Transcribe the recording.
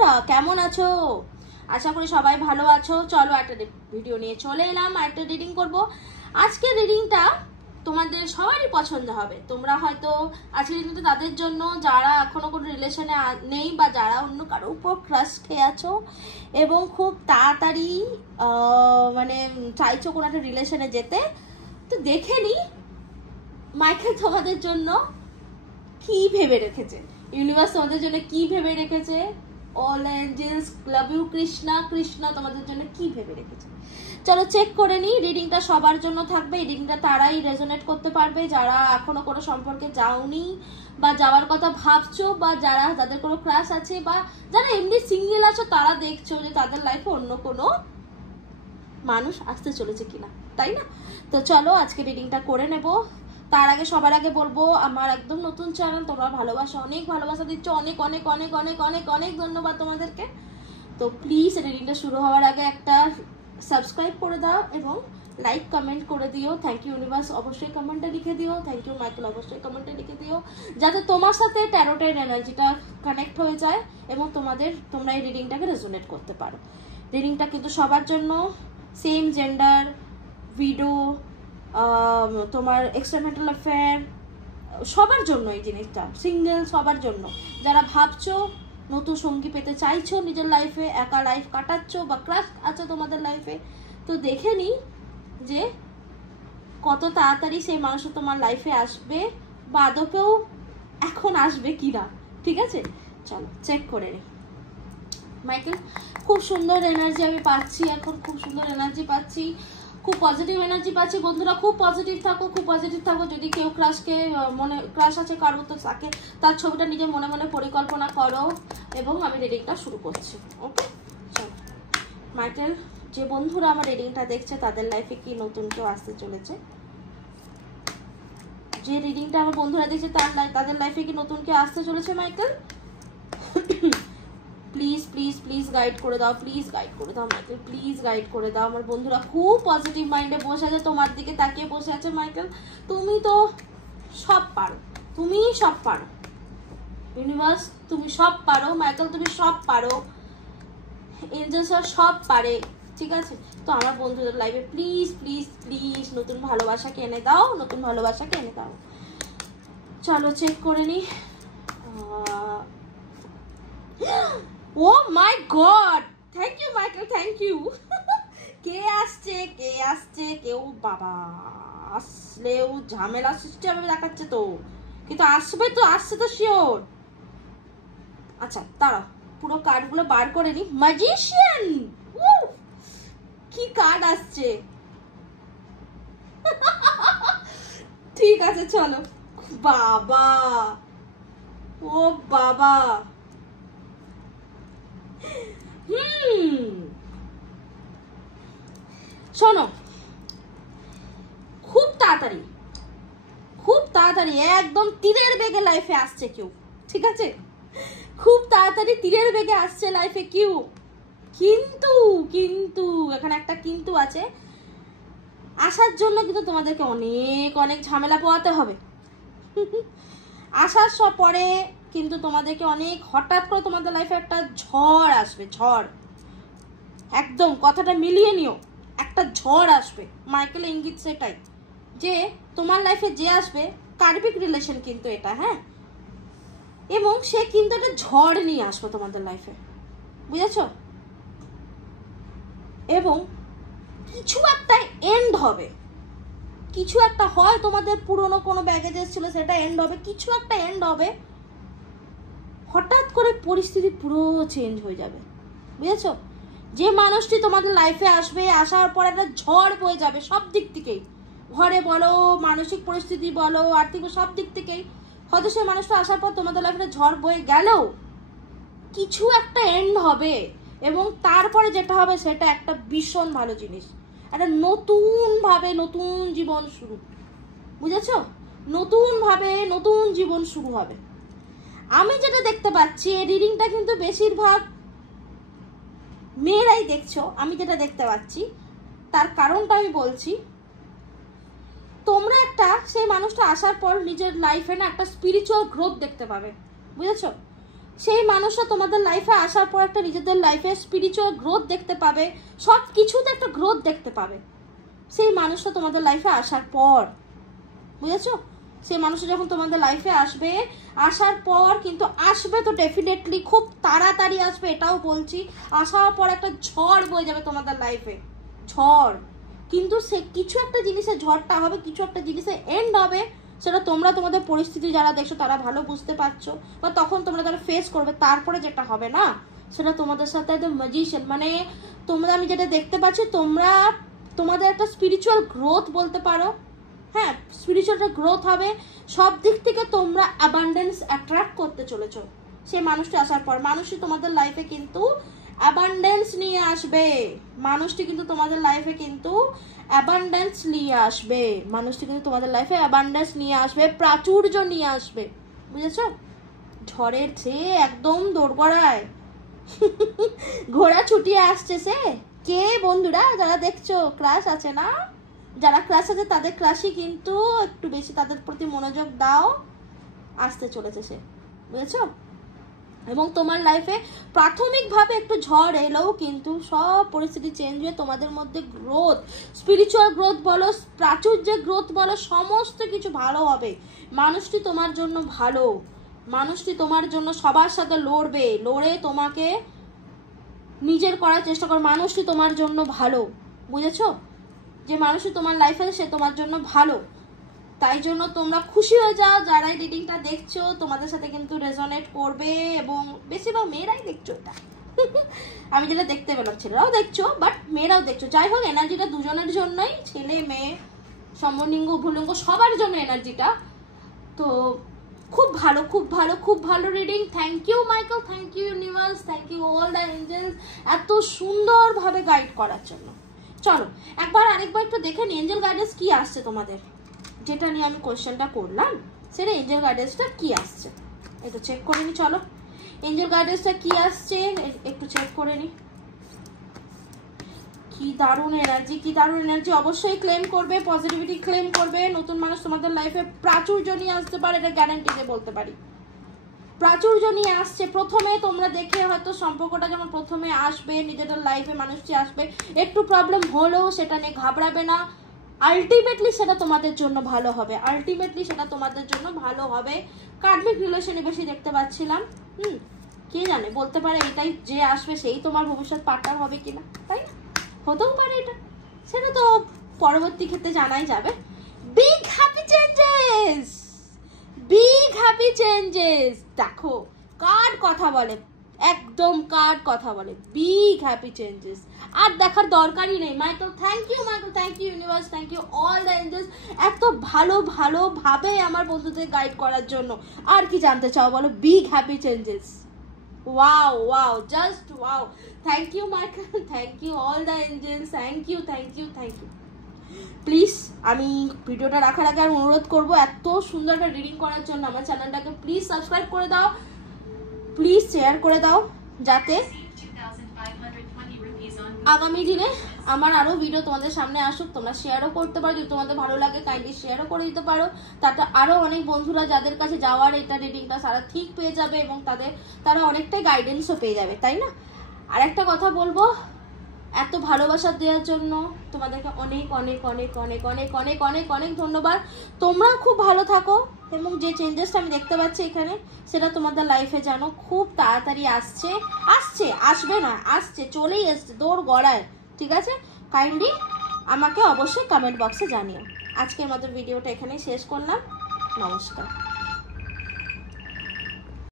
বন্ধুরা কেমন আছো? আশা করি সবাই ভালো আছো। চলো একটা ভিডিও নিয়ে চলে এলাম, একটা রিডিং করব। আজকে রিডিংটা তোমাদের সবারই পছন্দ হবে। তোমরা হয়তো আজকে রিডিংটা তাদের জন্য যারা এখনো কোনো রিলেশনে নেই বা যারা অন্য কারো উপর ক্রাশ খেয়ে আছো এবং খুব তাড়াতাড়ি মানে চাইছো কোনো একটা রিলেশনে যেতে। তো দেখে নি মাইকেল তোমাদের জন্য কি ভেবে রেখেছে, ইউনিভার্স তোমাদের জন্য কি ভেবে রেখেছে, all angels love you Krishna, Krishna তোমাদের জন্য কি ভেবে রেখেছে। চলো চেক করে নিই। রিডিংটা সবার জন্য থাকবে। এই রিডিংটা তারাই রেজোনেট করতে পারবে যারা এখনো কোনো সম্পর্কে যাওনি বা যাওয়ার কথা ভাবছো, বা যারা তাদের কোনো ক্রাশ আছে, বা যারা এমনি সিঙ্গেল আছো তারা দেখছো যে তাদের লাইফে অন্য কোনো মানুষ আসতে চলেছে কিনা, তাই না? তো চলো আজকে রিডিংটা করে নেব। তার আগে সবার আগে বলবো আমার একদম নতুন চ্যানেল, তোমরা ভালোবাসা অনেক ভালোবাসা দিচ্ছ, অনেক অনেক অনেক অনেক অনেক অনেক ধন্যবাদ তোমাদেরকে। তো প্লিজ রিডিংটা শুরু হওয়ার আগে একটা সাবস্ক্রাইব করে দাও এবং লাইক কমেন্ট করে দিও। থ্যাংক ইউ ইউনিভার্স অবশ্যই কমেন্টে লিখে দিও। থ্যাংক ইউ মাইকেল অবশ্যই কমেন্টে লিখে দিও, যাতে তোমার সাথে ট্যারোটের এনার্জিটা কানেক্ট হয়ে যায় এবং তোমরা এই রিডিংটাকে রেজোনেট করতে পারো। রিডিংটা কিন্তু সবার জন্য, সেম জেন্ডার, ভিডিও, তোমার এক্সট্রামেন্টাল অ্যাফেয়ার, সবার জন্য এই জিনিসটা, সিঙ্গেল সবার জন্য। যারা ভাবছো নতুন সঙ্গী পেতে চাইছো নিজের লাইফে, একা লাইফ কাটাচ্ছো বা ক্রাশ আছে তোমাদের লাইফে, তো দেখে নি যে কত তাড়াতাড়ি সেই মানুষ তোমার লাইফে আসবে বা আদৌকেও এখন আসবে কিনা। ঠিক আছে, চলো চেক করে নি। মাইকেল খুব সুন্দর এনার্জি আমি পাচ্ছি এখন, খুব সুন্দর এনার্জি পাচ্ছি, খুব পজিটিভ এনার্জি পাচ্ছি। বন্ধুরা খুব পজিটিভ থাকো, খুব পজিটিভ থাকো। যদি কেউ ক্রাশ আছে কারো, তো তাকে তার ছবিটা নিজে মনে মনে পরিকল্পনা করো এবং আমি রিডিংটা শুরু করছি। ওকে চলো মাইকেল, যে বন্ধুরা আমার রিডিংটা দেখছে তাদের লাইফে কি নতুন কেউ আসতে চলেছে? যে রিডিংটা আমার বন্ধুরা দেখছে তাদের লাইফে কি নতুন কেউ আসতে চলেছে Michael? Please please please guide করে দাও, প্লিজ গাইড করে দাও মাইকেল, প্লিজ গাইড করে দাও। আমার বন্ধুরা খুব পজিটিভ মাইন্ডে বসে আছে, তোমার দিকে তাকিয়ে বসে আছে। মাইকেল তুমি তো সব পারো, তুমি সব পারো ইউনিভার্স, তুমি সব পারো মাইকেল, তুমি সব পারো। এঞ্জেলস সব পারে, ঠিক আছে? তো আমার বন্ধুদের লাইফে প্লিজ প্লিজ প্লিজ নতুন ভালোবাসাকে এনে দাও, নতুন ভালোবাসাকে এনে দাও। চলো চেক করে নি। Oh my God, thank you Michael, thank you. কে আসছে, কে আসছে? কেউ বাবা আসলেও ঝামেলা সৃষ্টি হবে দেখাচ্ছে তো, কিন্তু আসবে তো, আসছে তো শিওর। আচ্ছা তারা পুরো কার্ডগুলো বার করে নি। ম্যাজিশিয়ান, কি কার্ড আসছে! ঠিক আছে চলো। বাবা, ও বাবা, শোনো, খুব তাড়াতাড়ি একদম তীরের বেগে লাইফে আসছে কেউ, ঠিক আছে? খুব তাড়াতাড়ি তীরের বেগে আসছে লাইফে কেউ, কিন্তু কিন্তু এখানে একটা কিন্তু আছে। আসার জন্য কিন্তু তোমাদেরকে অনেক অনেক ঝামেলা পোহাতে হবে। আসার সব পরে কিন্তু তোমাদেরকে অনেক হঠাৎ করে তোমাদের লাইফে একটা ঝড় আসবে, ঝড়। একদম কথাটা মিলিয়ে নিও, একটা ঝড় আসবে। মাইকেল ইঙ্গিত সেটাই যে তোমার লাইফে যে আসবে কার্বিক রিলেশন কিন্তু এটা, হ্যাঁ, এবং সে কিন্তু একটা ঝড় নিয়ে আসবে তোমাদের লাইফে, বুঝেছো? এবং কিছু একটা এন্ড হবে, কিছু একটা হয়, তোমাদের পুরনো কোনো ব্যাগেজেস ছিল সেটা এন্ড হবে, কিছু একটা এন্ড হবে। হঠাৎ করে পরিস্থিতি পুরো চেঞ্জ হয়ে যাবে, বুঝেছো? যে মানুষটি তোমাদের লাইফে আসবে, আসার পর একটা ঝড় বয়ে যাবে সব দিক থেকেই, ঘরে বলো, মানসিক পরিস্থিতি বলো, আর্থিক, সব দিক থেকেই। হয়তো সেই মানুষটা আসার পর তোমাদের লাইফে ঝড় বয়ে গেলেও কিছু একটা এন্ড হবে এবং তারপরে যেটা হবে সেটা একটা ভীষণ ভালো জিনিস, একটা নতুনভাবে নতুন জীবন শুরু, বুঝেছো? নতুনভাবে নতুন জীবন শুরু হবে। আমি যেটা দেখতে পাচ্ছি, এই রিডিংটা কিন্তু বেশিরভাগ মেয়েরাই দেখছো। আমি যেটা দেখতে পাচ্ছি তার কারণটা আমি বলছি। তোমরা একটা সেই মানুষটা আসার পর নিজের লাইফে না একটা স্পিরিচুয়াল গ্রোথ দেখতে পাবে, বুঝেছো? সেই মানুষটা তোমাদের লাইফে আসার পর একটা নিজেদের লাইফে স্পিরিচুয়াল গ্রোথ দেখতে পাবে, সব কিছুতে একটা গ্রোথ দেখতে পাবে সেই মানুষটা তোমাদের লাইফে আসার পর, বুঝেছো? সেই মানুষটা যখন তোমাদের লাইফে আসবে, আসার পর কিন্তু আসবে তো ডেফিনেটলি খুব তাড়াতাড়ি আসবে, এটাও বলছি। আসার পর একটা ঝড় বয়ে যাবে তোমাদের লাইফে, ঝড়। কিন্তু সে কিছু একটা জিনিসের ঝড়টা হবে, কিছু একটা জিনিসের এন্ড হবে, সেটা তোমরা তোমাদের পরিস্থিতি যারা দেখছো তারা ভালো বুঝতে পারছো, বা তখন তোমরা তারা ফেস করবে। তারপরে যেটা হবে না, সেটা তোমাদের সাথে একদম ম্যাজিশিয়ান, মানে তোমরা, আমি যেটা দেখতে পাচ্ছি, তোমরা তোমাদের একটা স্পিরিচুয়াল গ্রোথ বলতে পারো। হ্যাঁ, স্পিরিচুয়াল গ্রোথ হবে, সব দিক থেকে তোমরা অ্যাবান্ডেন্স অ্যাট্রাক্ট করতে চলেছো সেই মানুষটি আসার পর। মানুষটি তোমাদের লাইফে কিন্তু অ্যাবান্ডেন্স নিয়ে আসবে, মানুষটি কিন্তু তোমাদের লাইফে কিন্তু অ্যাবান্ডেন্স নিয়ে আসবে, মানুষটি কিন্তু তোমাদের লাইফে অ্যাবান্ডেন্স নিয়ে আসবে, প্রাচুর্য নিয়ে আসবে, বুঝেছো? ঝড়ের চেয়ে একদম দোরগড়ায় ঘোড়া ছুটিয়ে আসছে সে। কে বন্ধুরা যারা দেখছো ক্লাস আছে না, যারা ক্লাস আছে তাদের ক্লাসই কিন্তু একটু বেশি তাদের প্রতি মনোযোগ দাও, আসতে চলেছে সে, বুঝেছো? এবং তোমার লাইফে প্রাথমিকভাবে একটু ঝড় এলেও কিন্তু সব পরিস্থিতি চেঞ্জ হয়ে তোমাদের মধ্যে গ্রোথ, স্পিরিচুয়াল গ্রোথ বলো, প্রাচুর্যের গ্রোথ বলো, সমস্ত কিছু ভালো হবে। মানুষটি তোমার জন্য ভালো, মানুষটি তোমার জন্য সবার সাথে লড়বে, লড়ে তোমাকে নিজের করার চেষ্টা করো। মানুষটি তোমার জন্য ভালো, বুঝেছো? যে মানুষটি তোমার লাইফে সে তোমার জন্য ভালো, তাই জন্য তোমরা খুশি হয়ে যাও। যারা এই রিডিংটা দেখছো তোমাদের সাথে কিন্তু রেজোনেট করবে, এবং বেশিরভাগ মেয়েরাই দেখছো এটা আমি যেটা দেখতে পেলাম, ছেলেরাও দেখছো, বাট মেয়েরাও দেখছো। যাই হোক, এনার্জিটা দুজনের জন্যই, ছেলে মেয়ে সমলিঙ্গ উভলিঙ্গ সবার জন্য এনার্জিটা। তো খুব ভালো, খুব ভালো, খুব ভালো reading. Thank you Michael, thank you universe, thank you all the angels এত সুন্দরভাবে গাইড করার জন্য। চলো আরেকবার একটু দেখে নি এঞ্জেল গাইডেন্স কি আসছে তোমাদের, যেটা নিয়ে আমি কোয়েশ্চেনটা করলাম, সেটা এঞ্জেল গাইডেন্সটা কি আসছে একটু চেক করে নি। চলো এঞ্জেল গাইডেন্সটা কি আসছে একটু চেক করে নি। কি দারুণ এনার্জি, কি দারুণ এনার্জি। অবশ্যই ক্লেম করবে, পজিটিভিটি ক্লেম করবে। নতুন মানুষ তোমাদের লাইফে প্রাচুর্য নিয়ে আসতে পারে, এটা গ্যারান্টি দিয়ে বলতে পারি। প্রাচুর্য নিয়ে আসছে। প্রথমে তোমরা দেখে হয়তো সম্পর্কটা যেমন প্রথমে আসবে, নিজেদের লাইফে মানুষটি আসবে, একটু প্রবলেম হলেও সেটা নিয়ে ঘাবড়াবে না। আলটিমেটলি সেটা তোমাদের জন্য ভালো হবে, আলটিমেটলি সেটা তোমাদের জন্য ভালো হবে। কার্মিক রিলেশনে বেশি দেখতে পাচ্ছিলাম। কে জানে, বলতে পারে এটাই যে আসবে সেই তোমার ভবিষ্যৎ পার্টনার হবে কিনা, তাই না? হতেও পারে এটা, সেটা তো পরবর্তী ক্ষেত্রে জানাই যাবে। Big happy changes, big happy changes. দেখো কার্ড কথা বলে, একদম কার্ড কথা বলে, বিগ হ্যাপি চেঞ্জেস। আর দেখার দরকারই নেই। Michael thank you, Michael thank you universe, thank you all the angels এত ভালোভাবে আমার বন্ধুদের গাইড করার জন্য। আর কি জানতে চাও বলো? Big happy changes. Wow wow, just wow. Thank you Michael, thank you all the angels, thank you thank you thank you. Please আমি ভিডিওটা রাখার আগে আর অনুরোধ করবো, এত সুন্দর একটা রিডিং করার জন্য আমার চ্যানেলটাকে প্লিজ সাবস্ক্রাইব করে দাও, প্লিজ শেয়ার করে দাও, যাতে আগামী দিনে আমার আরও ভিডিও তোমাদের সামনে আসুক। তোমরা শেয়ারও করতে পারো, যদি তোমাদের ভালো লাগে কাইন্ডলি শেয়ারও করে দিতে পারো। তাতে আরও অনেক বন্ধুরা যাদের কাছে যাওয়ার এটা রিডিংটা সারা ঠিক পেয়ে যাবে, এবং তারা অনেকটাই গাইডেন্সও পেয়ে যাবে, তাই না? আর একটা কথা বলবো, এত ভালোবাসা দেওয়ার জন্য তোমাদেরকে অনেক অনেক অনেক অনেক অনেক অনেক অনেক অনেক ধন্যবাদ। তোমরা খুব ভালো থাকো, এবং যে চেঞ্জেসটা আমি দেখতে পাচ্ছি এখানে, সেটা তোমাদের লাইফে যেন খুব তাড়াতাড়ি আসবে না, আসছে, চলেই এসছে দৌড় গড়ায়, ঠিক আছে? কাইন্ডলি আমাকে অবশ্যই কমেন্ট বক্সে জানিও। আজকের মতো ভিডিওটা এখানেই শেষ করলাম। নমস্কার।